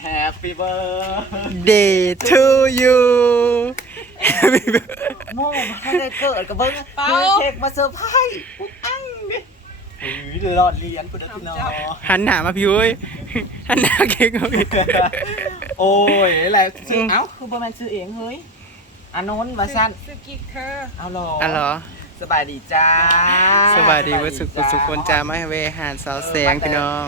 แฮปปี้เบิร์ด Day to you โม่มาได้เกิดกับเบิ้งเปล่าคือเค้กมาเซอร์ไพรส์ปุ๊บอังดิเฮ้ยหลอดเลียนคุณพี่น้องหันหน้ามาพี่อุ้ยหันหน้าเก่งเอาอีกโอ้ยอะไรซื้อเอ้าคือประมาณซื้อเองเฮ้ยอานนท์วาซันสกิกเธอเอาหรออ๋อเหรอ สบายดีจ้าสบายดีเว่าสุขสุขคนจ้ามาให้เวหานสาวแสงพี่น้อง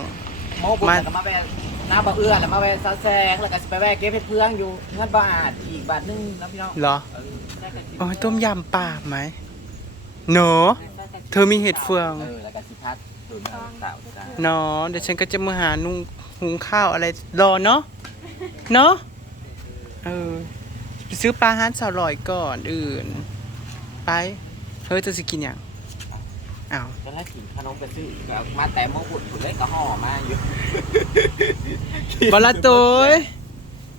โมบุญมาแล้วก็มาแวะหน้าบ่อเอื้อแล้วมาแวะซาแซงแล้วก็สิไปแวะเก็บเห็ดเพื่องอยู่เงินบาทอีกบาทหนึงนะพี่น้องเหรอเออใช่กันสิโอ้ยต้มยำปลาไหมหนูเธอมีเห็ดเฟืองเออแล้วก็สิพัดตุนเอาสาวจ้าเนาะเดี๋ยวฉันก็จะมาหานุ่งหุงข้าวอะไรรอเนาะเนาะเออไปซื้อปลาฮันสาวลอยก่อนอื่นไป เธอจะสิกินอย่างอ้าวก็ถ้าขิงขนมไปซื้อก็เอามาแต่โมบุญถุนเล็กก็ห่อมาอยู่บอละตัว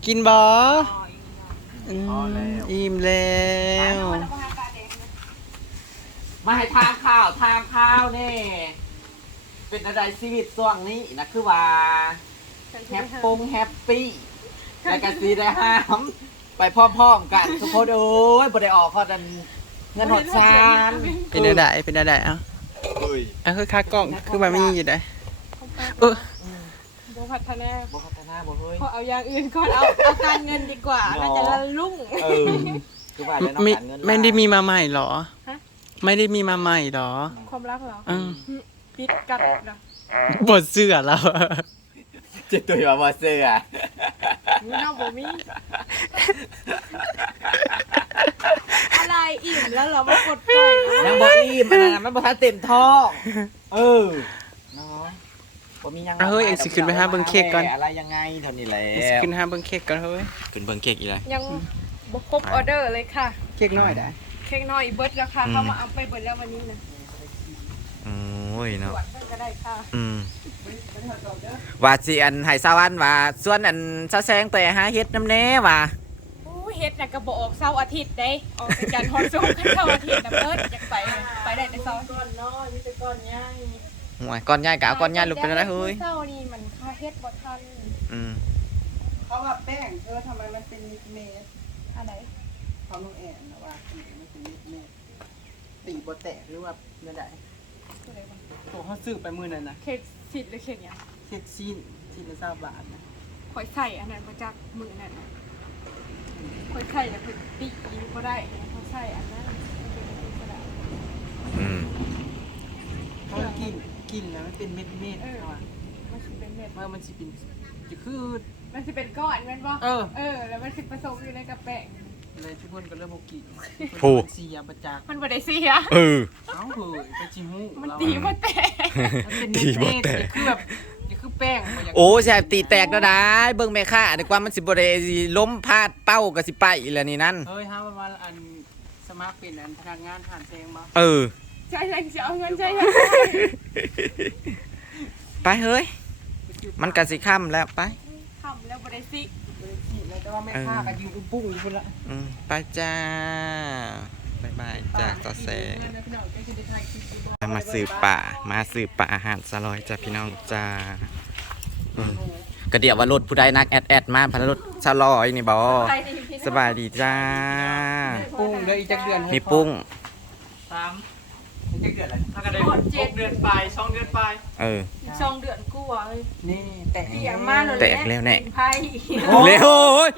กินบอมพอแล้วอิ่มแล้วมาให้ทางข้าวทางข้าวแน่เป็นอะไรชีวิตช่วงนี้นะคือว่าแฮปปงแฮปปี้แล้วก็สีได้ห้าม ไปพร้อมๆกันทุกคนโอ้ยบ่ได้ออกเขาดัน เงินหดซานเป็นอะไรเป็นอะไรเอะเอ้ยอะคือคากล้องคือมันไม่มีอยู่ได้เออโบพัฒนาบ่พัฒนาบ่เฮ้ยพอเอาอย่างอื่นก่อนเอาเอาการเงินดีกว่าหรอน่าจะละลุ่งเออคือว่าแล้วน้องไม่การเงินไม่ได้มีมาใหม่เหรอฮะไม่ได้มีมาใหม่เหรอ ความรักเหรออืมปิดกันเหรอบทเสื้อแล้วเจ็บตัวว่าบ่เสื้อ มีน้องบ่มีอะไรอิ่มแล้วเหรอมากดปล่อยนะยังบ่อิ่มอันนั้นนะมันบ่ทันเต็มท้อง เออเนาะบ่มีหยังเอาเฮ้ยเอ็งสิขึ้นไปหาเบิ่งเค้กก่อน อะไรยังไงเท่านี้แหละขึ้นห้าเบิ้งเค้กก่อนเฮ้ยขึ้นเบิ่งเค้กอีกแล้วยังบ่ครบออเดอร์เลยค่ะ เค้กน้อยได้เค้กน้อยเบิร์ดแล้วค่ะเข้ามาเอาไปเบิร์ดแล้ววันนี้นะ โอ้ยตรเนาะวจเบิ่งก็ได้ค่ะอืมว่าสิอันไห้สาวันว่าส่วนอันซะแซงแต่หาเฮ็ดน้ำแน่ว่าอู้เฮ็ดน่ะก็บ่ออกเสาร์อาทิตย์เด้ออกเป็นการฮอดซุกเสาร์อาทิตย์น่ะเบิร์ดอยากไปไปได้แต่เสาร์ก่อนน้อยมีแต่ก่อนย่างห่วยก้อนใหญ่กะเอาก้อนใหญ่ลูกเป็นอะไรเฮ้ยเสาร์นี่มันค่าเฮ็ดบ่ทันอืมเขาว่าแป้งเธอทำไมมันเป็นเม็ดอะไรเขาลูกแอนนะว่ามันเป็นเม็ดเม็ดตีบแตกหรือว่าเมื่อใดอะไรวะ ตัวเขาซื้อไปมือนั้นนะเค้กสิทธิ์หรือเค้กหยังเค้กชิ้นชิ้นละสามบาทนะข่อยใส่อันนั้นมาจากมือนั่นน่ะข่อยใส่แล้วข่อยติบ่ได้ข่อยใส่อันนั้นมันเป็นอันนี้ก็ได้อืมเขากินกินแล้วมันเป็นเม็ดเม็ดเขาอะมันสิเป็นเม็ดว่ามันสิเป็นจะคือ มันสิเป็นก้อนแม่นบ่เออ เออ แล้วมันสิผสมอยู่ในกระแป้ง เลยทุกคนก็เริ่มโมกิถูก เสียประจักษ์มันบ่ได้เสียเออ เอ้าเฮ้ยไปจิมูมันเราตีบ่แตกมันเป็นตีเม็ดบ่เม็ดแตกจะคือแบบจะคือแป้งบ่ยากโอ้แซ่บตีแตกแล้วได้เบิ่งแม่ค้าดีกว่ามันสิบ่ได้ล้มพาดเป้าก็สิไปอีแล้วนี่นั่นเฮ้ยฮะวันวันอันสมัครเป็นอันพนักงานผ่านแซงมาเออ ใช่ใช่จะเอาเงินใช่ใช่ไปเฮ้ย มันก็สิค่ำแล้วไป ทำแล้วบ่ได้สิ แต่ว่าแม่ค้าก็ยืนอุ้มปุ้งอยู่คนละอืมไปจ้าบายบายจากต่อแสง มาสืบป่า มาสืบป่าอาหารสลอยจ้าพี่น้องจ้าอืมก็เดี๋ยวว่ารถผู้ใดนักแอดแอดมาพันรถสลอยนี่บอใครนี่พี่น้องสบายดีจ้า ปุ้งเดี๋ยวอีกจักเดือนมีปุ้ง สามอีก จักเดือนอะไรถ้าก็ได้หกเดือนปลายสองเดือนปลายเออสองเดือนกูอะนี่แต่เสียมาเลยแตกแล้วแน่ ไพ่เร็วโอ้ย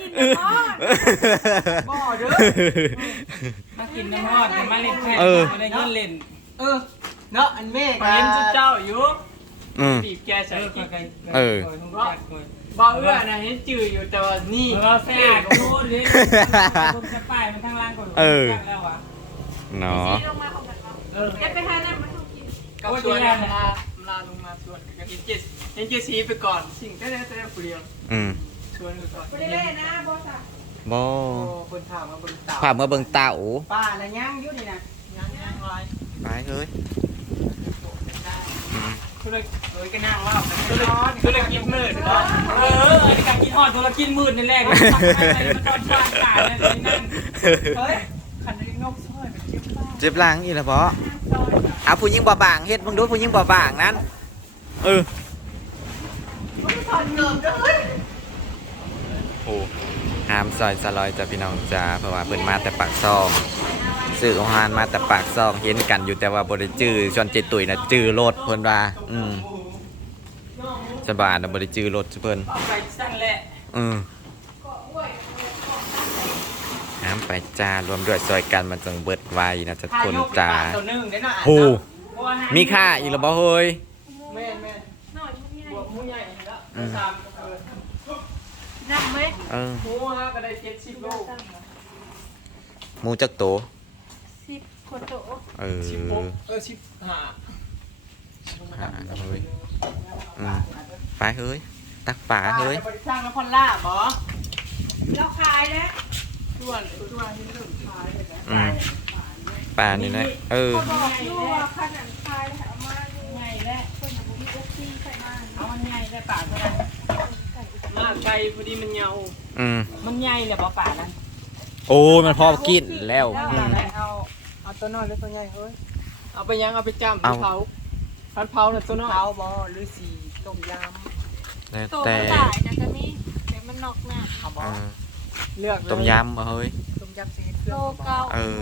บ่อเด้อมากินน้ำฮอดมาเล่นแข่งเออมาได้ยินเล่นเออเนาะอันเมฆเห็นจุดเจ้าอยู่อืมบีบแกใส่กินเออบ่เอื้อนะเห็นจืดอยู่แต่ว่านี่เราแซ่บโอ้โหเลยคนจะป้ายมันทางล่างก่อนเออแล้ววะเนาะ ลงมาของกันเนาะไปหาน้ำมาทุกกินกับชวนลาลาลงมาชวนกันเห็นเจ็ดเห็นเจ็ดสีไปก่อน สิ่งแท้ๆแต่ผู้เดียวอืมชวนไปก่อนได้เล่นนะบอสบอโอ้คนถามมาเบนเต่าความเมื่อเบิ่งเต่าป้าอะไรย่างอยู่นี่นะยังยังไรไปเฮ้ยธุรกิจเอ้ยก็นั่งเล่าธุรกิจมืดเนาะเออไอ้การกินฮอดธุรกิจมืดนี่แรกมันตอนฟ้าตายนั่นนี่นั่นเฮ้ยขันนี้นกซอยเป็นเจี๊ยบป้าเจ็บหลังอีกแล้วบอซอย เอาผู้หญิงบ่บางเฮ็ดมึงดูผู้หญิงบ่บางนั้น เออโอ้หามซอยสลอยจ้ะพี่น้องจ้าเพราะว่าเพิ่นมาแต่ปากซองซื้ออาหารมาแต่ปากซองเห็นกันอยู่แต่ว่าบ่ได้จื้อชวนเจตุยนะจื้อรถเพิ่นว่า อืมสบายนะบ่ได้จื้อรถเพิ่นเอาไปสั่นแหละอืมน้ำไปจ้ารวมด้วยซอยกันมันจังเบิดไวนะจะคนจ้าตัวหนึ่งได้หน่อยโหมีค่าอีกแล้วบ่เฮ้ยแม่แม่หน่อยมุกใหญ่บวกหมูใหญ่แล้วอืมสามเออนับไหมเออหมูฮะก็ได้เจ็ดสิบโลหมูจักโตสิบคนโตเออสิบหกเออสิบห้าหาเฮ้ยอืมไปเฮ้ยตักป่าเฮ้ยบริสร้างนครลาบเหรอเราขายแล้ว ส่วนส่วนที่เริ่มขายเลยนะอืมป่านี่นะเออ เขาบอกอยู่ว่าขนาดขายแล้วเอามาอยู่ใหญ่แล้วคนอย่างบุ้มีเอฟซีใส่มาเอามันใหญ่ได้ป่าเท่าไหร่มาไกลพอดีมันเหงาอืม มันใหญ่เลยป่าป่านั้นโอ้ยมันพอกินแล้วเอาอืมเอาเอาตัวน้อยหรือตัวใหญ่เฮ้ยเอาไปยังเอาไปจ้ำเอา เผาพันเผาน่ะตัวน้อยเผาบอหรือสีต้มยแล้วโตแต่ก็ได้นะจะมีเดี๋ยวมันนอกหน้าำเอาบเอออ เลือกเลยต้มยำบ่เฮ้ย ต้มยำซีเครื่โลองบ่เก้าเออ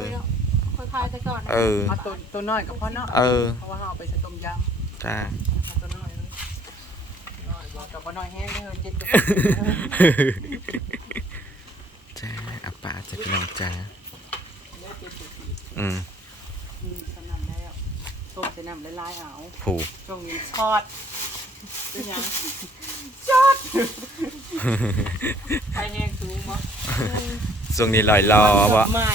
ค่อยขายแต่ก่อนนะเออ เอาตัวตัวน้อยกับพ่อเนาะเออเพราะว่าเราเอาไปใส่ต้มยจ้าำเอาตัวน้อยเลยน้อยบอกกับว่าน้อยแห้งเลยเจ็ดกับจ้าเอาป่าจะพี่น้องจ้าอืมอืมสนั่นแล้วต้มใส่น้ำละลายเอาผูกช่วงนี้ทอด เป็นยังไปแยงสูงมั้ช่วงนี้ลอยรอบ่ไม่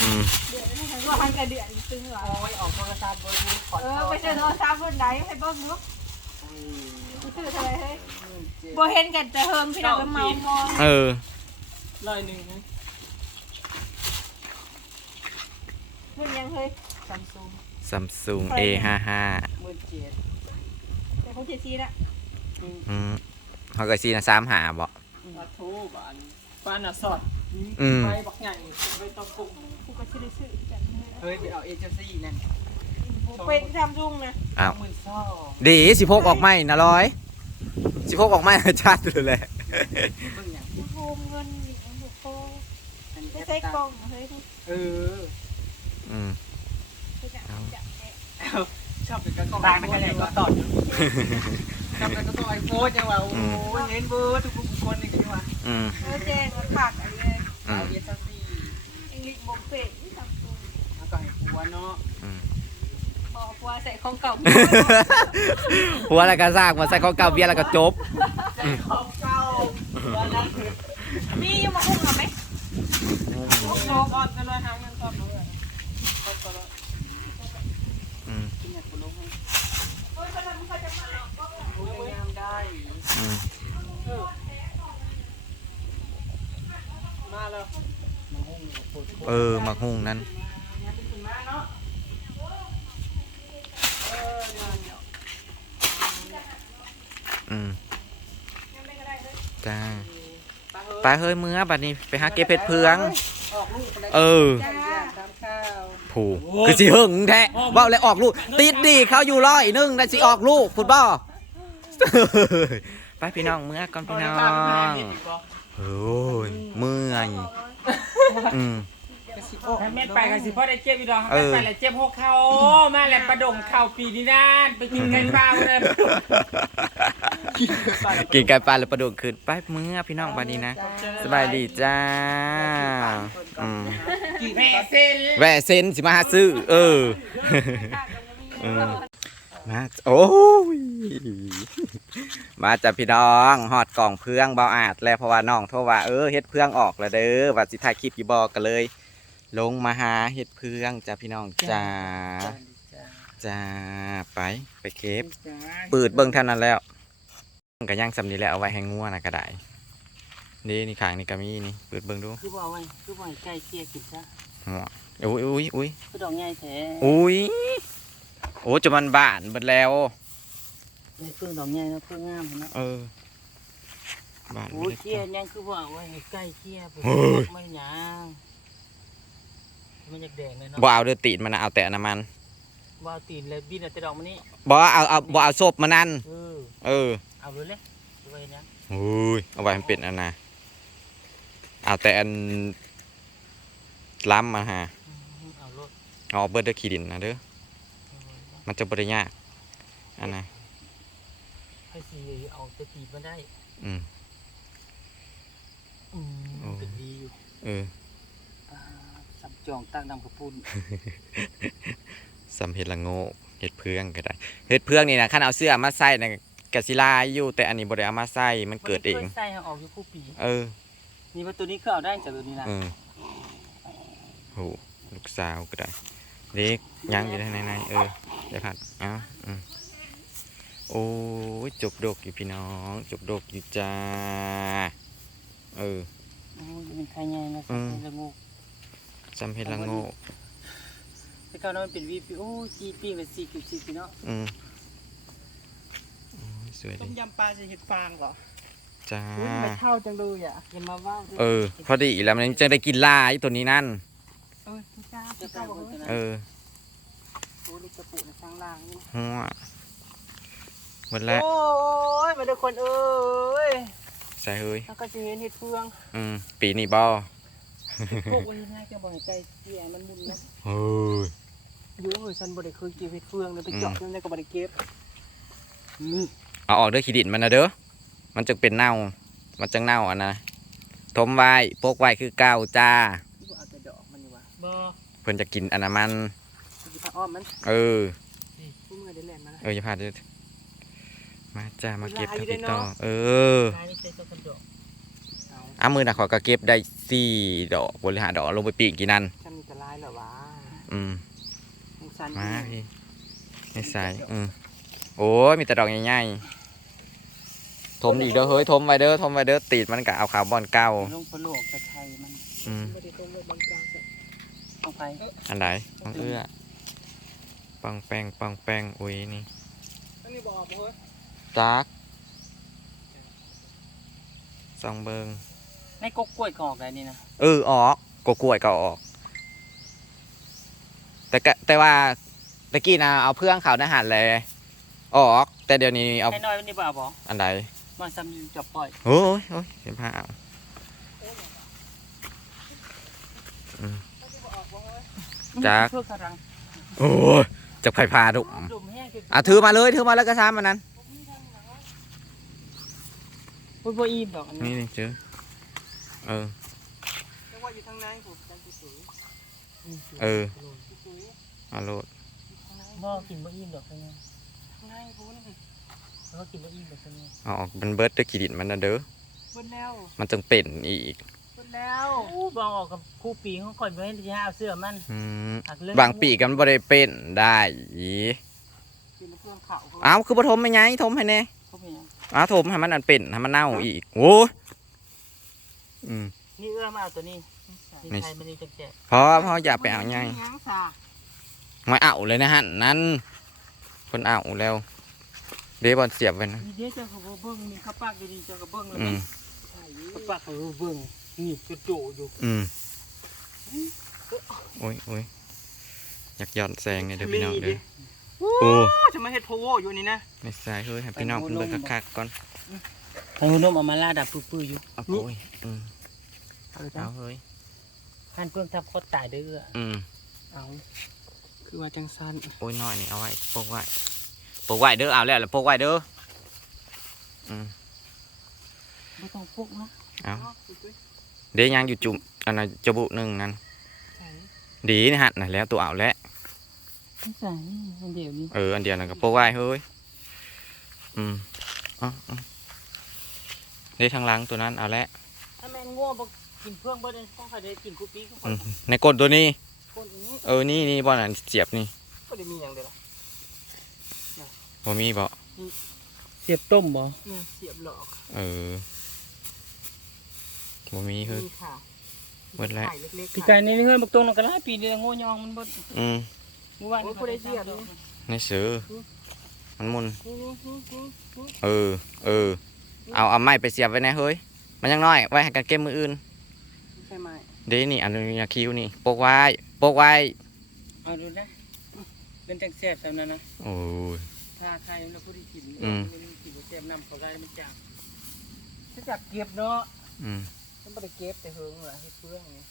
อืมเดี๋ยวให้ว่าให้กระเดือนตึงหรอโอ้ยออกโทรศัพท์เบอร์นี้ขอเอทออไปดเจอโทรศัพท์บนไหนให้เบิ้งดูอืมซื้ออะไรให้หมื่นเจ็ดบ่เห็นกันแต่เฮิงพี่น้องก็เมามองเออร้อยหนึ่งนะมันยังเฮ้ยซัมซุงซัมซุง A55 หมื่นเจ็ด แต่เขาเจ็ดซีละอืมเขาก็ซีนะสามหาบ่ปลาทูบานปลาหนาสอดอืมไปบักใหญ่ไปต้มกุ้งกูก็ซื้อซื้อกันเฮ้ยไปเอาเอเจนซี่นั่นเป็นซัมซุงนะอ้าวหมื่นสองดีสิพกออกไม่นะร้อยสิพกออกไม่ชัดเลยแหละเบิ่งอย่างโฮมเงินนี่มันบุกโคอันนี้ไม่ใช่กล่องเฮ้ยเอออืม คือจะจับแกะชอบเป็นกระกองตายไม่กันเลยก็ตอดชอบเป็นกระกองไอโฟนยังว่าโอ้ยเห็นเบอร์ทุกคนนี่คือว่าอืมเออแจ้งมันปากอะไรอืเอามเอเจนซี่อังกฤษบ่เป็นซัมซุงแล้วก็ให้ผัวเนาะอืมพอว่าใส่ของเก่าหัวแล้วก็ซากมาใส่ของเก่าเบียร์แล้วก็จบของเก่าวันนั้นคือ มีอยู่มาหุ้มกับไหม โลกอ่อนกันเลยหาเงินก่อนเลย อืม กินอยากลงให้ โอ้ยเขาจะเขาจะมาเอาก็ รู้ยังงามได้ อืม มาแล้ว มาหุ้มกับปวด เออมักหุ่งนั้นอืมจ้าไปเฮ้ยเมือบัดนี้ไปหาเก็บเห็ดเพือง เออผูกคือสิหึงแท้ว่าเลยออกลูก ติดดีเขาอยู่ร้อยหนึงได้สิออกลูกฟุตบอล ไปพี่น้องเมื่อก่อนพี่น้องโอ้ยเมื่อยอืมกระสิบออกแม่ไปกันสิพ่อได้เจ็บอีดอกเอแม่อไปแล้วเจ็บหัวเข่ามาแล้วประดงเข่าปีนี้นานไปกินไก่ปลาเลยกินไก่ปลาหรือปลาดุกขึ้นไปเมื่อพี่น้องบัดนี้นะ สบายดีจ้าอืมกินแม่เส้นแวะเซนสิมาหาซื้อเออเออ มาโอ้ยมาจากพี่น้องหอดกล่องเพื่องเบาอาดแล้วเพราะว่าน้องโทรว่าเออเฮ็ดเพื่องออกแล้วเด้อว่าสิถ่ายคลิปอยู่บอกกันเลย ลงมาหาเฮ็ดเพื่องจ้าพี่น้องจ้าจ้าไปไปเก็บปืดเบิ่งเท่านั้นแล้วก็ย่างสำนีแล้วเอาไว้ให้งัวนะก็ได้นี่นี่ขางนี่ก็มีนี่ปืดเบิ่งดูคือบอกไว้คือบอกไก่เกียกินซะหัวอุ้ยอุ้ยอุ้ยคือดอกใหญ่แท้อุ้ย โอ้จะมันบานเบิดแล้วนี่เพิ่งดอกใหญ่นะเพิ่งงามนะเออบานโอ้เบิยดเกียยังคือบอกไว้ไก่เกียผมเฮ้ยไม่หยังมันอยากแดงเลยเนาะบ่เอาเดือตีนมันนะเอาแต่น้ำมันว่าตีนเลยบินแต่ดอกมันนี่บ่เอาเอาบ่เอาศพมานั่นเออเออเอาเลยเลยดูไปนะโอ้ยเอาไว้ให้มันเป็นอันนะเอาแต่อันล้ำมาฮะเอารถเอาเบิร์ดเดอร์ขีดินนะเด้อ มันจะบริยากอันนะให้สีเอาแต่ตีมันได้ อืมอืมโอ้เป็นดีอยู่เออสับจองตั้งนำกระปุนสำเห็ดละโง่เห็ดเพื่องก็ได้เห็ดเพื่องนี่นะขั้นเอาเสื้อมาใส่นะกะสิลายอยู่แต่อันนี้บริเอามาใส่มันเกิดเองใส่ให้ออกอยู่คู่ปีเออนี่ว่าตัวนี้ก็เอาได้จากตัวนี้นะเออโหลูกสาวก็ได้ เด็กยังอยู่ในในเออเดี๋ยวพัดเอ้าอืมโอ้ยจกดกอยู่พี่น้องจกดกอยู่จ้าเออโอ้ยเป็นใครไงนะอืมละงูจำเห็ดละโง่แต่ก่อนมันเป็นวีพีโอ้จีปิ้งเลยสี่กิบสี่พี่เนาะอืมโอ้ยสวยต้ดีมยำปลาจะเห็ดฟางเหรอจ้าไม่เข้าจังเลยอะอย่ามาว่าเออ พอดีแล้วมันจะได้กินลายตัวนี้นั่น เออจ้าจะจ้าเข้าบอกคนว่านั้นเออโอ้ลูกกระปุกในข้างล่างนี่หัวหมดแล้วโอ้ยมาเด้อคนเอ้ยใส่เฮ้ยแล้วก็จะเห็นเห็ดเฟืองอืมปีนี้บอพวกวันนี้น่าจะบ่อยใจเสียมันมุนนะเฮ้ยเยอะเลยฉันบริเคยเก็บเห็ดเฟืองเลยไปเจาะนั่นได้ก็บริเก็บนี่เอาออกเด้อขีดินมันนะเด้อมันจึงเป็นเน่า มันจึงเน่าอะนะทมไว้โปกไว้คือเก่าจ้า พิ่นจะกินอันนั้นมันที่ผ้าอ้อมมันเออ ผู้มือได้แหลมมาแล้ว เอออย่าพลาดเด้อมาจ้ามาเก็บเวลาอยู่ทำได้พี่เนาะต่อ เออนายนี่ใส่ตัวคนดอกอ้ามือนะขอยก็เก็บได้สี่ดอกบริหารดอกเอาลงไปปีกกี่นั่นฉันมีแต่ลายเหรอวะอืมยังสันมาพี่ไม่ใส่อืมโอ้ยมีแต่ดอกใหญ่ๆ ทมอีกเด้อเฮ้ยทมไว้เด้อทมไว้เด้อติดมันก็เอาคาร์บอนเก้าลงปลาโลกกระไทยมันอืมบริโภคเลยบางกลาง สักเอาไปอันไหนต้องเอื้อปังแป้งปังแป้งอุ้ยนี่อันนี้บอกเฮ้ยจักซองเบิงในกกกล้วยกอกอะไรนี่นะเออออกกกล้วยก็ออก แต่ก็แต่ว่าตะกี้นะเอาเพื่องเขานะหันเลยออก แต่เดี๋ยวนี้เอาไอ้น้อยมันนี่บ่เอาบ่อันไหนมาซ้ำยิงจับปล่อยโอ้ยโอ้ยเห็นผ้าเอาอืม จักเพื่อคารังโอ้ยจะไผ่พาดุดมแห้งคืออะถือมาเลยถือมาแล้วก็ซ้ำมันนั้นบ่บ่อิ่มดอกอันนี่นี้นี่เจอเออจังว่าอยู่ทางในผมจังสวยเออเอาโลดบ่กินบ่อิ่มดอกอันนี้ทางในผมนี่แล้วก็กินบ่อิ่มดอกอันนี้เอาออกมันเบิร์ดด้วยขีดินมันนะเด้อเบิดแล้วมันจึงเป็นอีกเบิด แล้วอู้บ่ออกกับคู่ปีของข่อยบ่เห็นสิหาเอาเสื้อมันอืมหักเรื่องบางปีกันบ่ได้เป็นได้อีกินเพื่อนเขาเอ้าคือบ่ทมไม่ไงทมให้แน่เขาเป็นหยังอ้าวทมให้มันอันเป็นให้มันเน่าอีกโอ้ยอืม นี่เอื้อมาเอาตัวนี้นี่ไทยมันนี่จังแจกพอพออย่าไปเอาไงยังซาไม่เอาเลยนะฮะนั่นคนเอาแล้ว เดบอลเสียบไว้นะ นี่เด้เจ้าก็บ่เบิ่งนี่เขาปากดีๆเจ้าก็เบิ่งแล้วอืนี่มเขาปากเขาเบิ่ง นี่กระโจอยู่อืมโอ้ยโอ้ยอยากหย่อนแซงเนี่ยเด้อพี่น้องเด้อโอ้จะมาเฮ็ดโพโวอยู่นี่นะไม่ใส่เฮ้ยให้พี่น้องเพิ่นเบิ่งคักๆก่อนให้นมเอามาลาดับปื้อๆอยู่เอาโอ้ยอืมเอาเลยจ้ะเอาเฮ้ยหันเพิ่งทับเขาตายเด้ออืมเอาคือว่าจังสันโอ้ยน้อยนี่เอาไว้โปกไว้โปกไว้เด้อเอาแล้วแล้วโปกไว้เด้ออืมบ่ต้องพวกเนาะเอา เดี๋ยวยังอยู่จุ่มอันนั้นจะบุหนึ่งนั่นดีนี่ฮะน่ะแล้วตัวเอาแล้วไม่ใส่นี่อันเดียวนี้เอออันเดียวนั่นก็โปกไว้เฮ้ยอืมเอ๋อาเดี๋ยวทางหลังตัวนั้นเอาแล้วถ้าแม่นง่วงบ่กินเพื่องบ่ได้ต้องใครได้กินกูปีของอืมในกดตัวนี้ คนนี้เออนี่นี่บอลอันเสียบนี่ก็ได้มีอย่างเดียวบ่มีบ่เสียบต้มบ่เนี่ยเสียบหลอกเออ บ่มีเฮ้ยมีค่ะเบิดแล้ว ไข่เล็กๆปีกายนี่เฮือนบักตรงนั่นก็หลายปีนี่ง่วงยองมันบ่อืมเมื่อวานนี้ในเสือมันมุนนี่นี่นี่นี่นี่เออ เออ เอาเอาไม้ไปเสียบไว้แนะเฮ้ย มันยังน้อย ไว้ให้กันเก็บมืออื่น ใช่ไหมเดี๋ยวนี่อันนี้ยาคิวนี่โปกไว้โปกไว้ เอาดูนะเป็นจังแซ่บซำนั้นนะโอ้ย ถ้าใครมันผู้ที่กินอืม มันกินบ่แซ่บน้ำเขาได้มันจางจะจับเก็บเนาะอืม ฉันไม่ได้เก็บแต่เฮิงเหรอเฮ็ดเพื่องนี่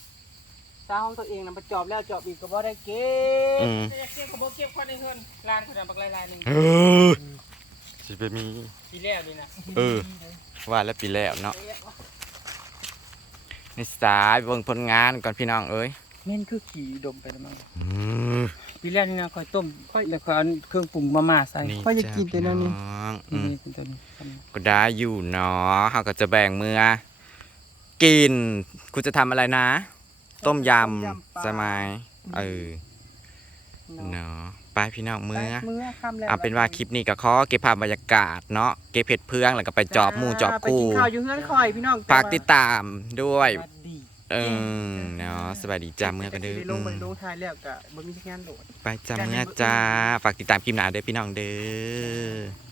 ตาของตัวเองนะมาจอบแล้วจอบอีกก็บ่ได้เก็บอืมแต่อยากเก็บก็บ่เก็บคนในเฮือนร้านคนนั้นบักหลายๆหนึงเออสิไปมี ปีแล้วนี่นะเออ ว่าแล้วปีแล้วเนาะในสายเบิ่งผลงานก่อนพี่น้องเอ้ยแม่นคือขี่ดมไปแล้วมั้งอืมปีแล้วนี่นะค่อยต้มค่อยแล้วค่อยเอาเครื่องปรุงมาม่าใส่นี่ค่อยจะกินแต่จ้ะนั่นนี่พี่องอืมนี่เป็นตัวนี้ ก็ได้อยู่เนาะเขาก็จะแบ่งมือ กิน คุณจะทำอะไรนะ ต้มยำใช่ไหมเออเนาะไปพี่น้องมือมือค่ำแล้วเอาเป็นว่าคลิปนี้ก็ขอเก็บภาพบรรยากาศเนาะเก็บเห็ดเพื่องแล้วก็ไปจอบหมู่จอบไปคู่กินข้าวอยู่เฮือนคอยพี่น้องฝากติดตามด้วยสวัสดีเออเนาะสวัสดีจ้าเมื่อกันเด้อลอืงมไปลงท้ายแล้วก็บ่มีงานโดดไปจ้าเมื่อจ้าฝากติดตามคลิปหน้าเด้อพี่น้องเด้อ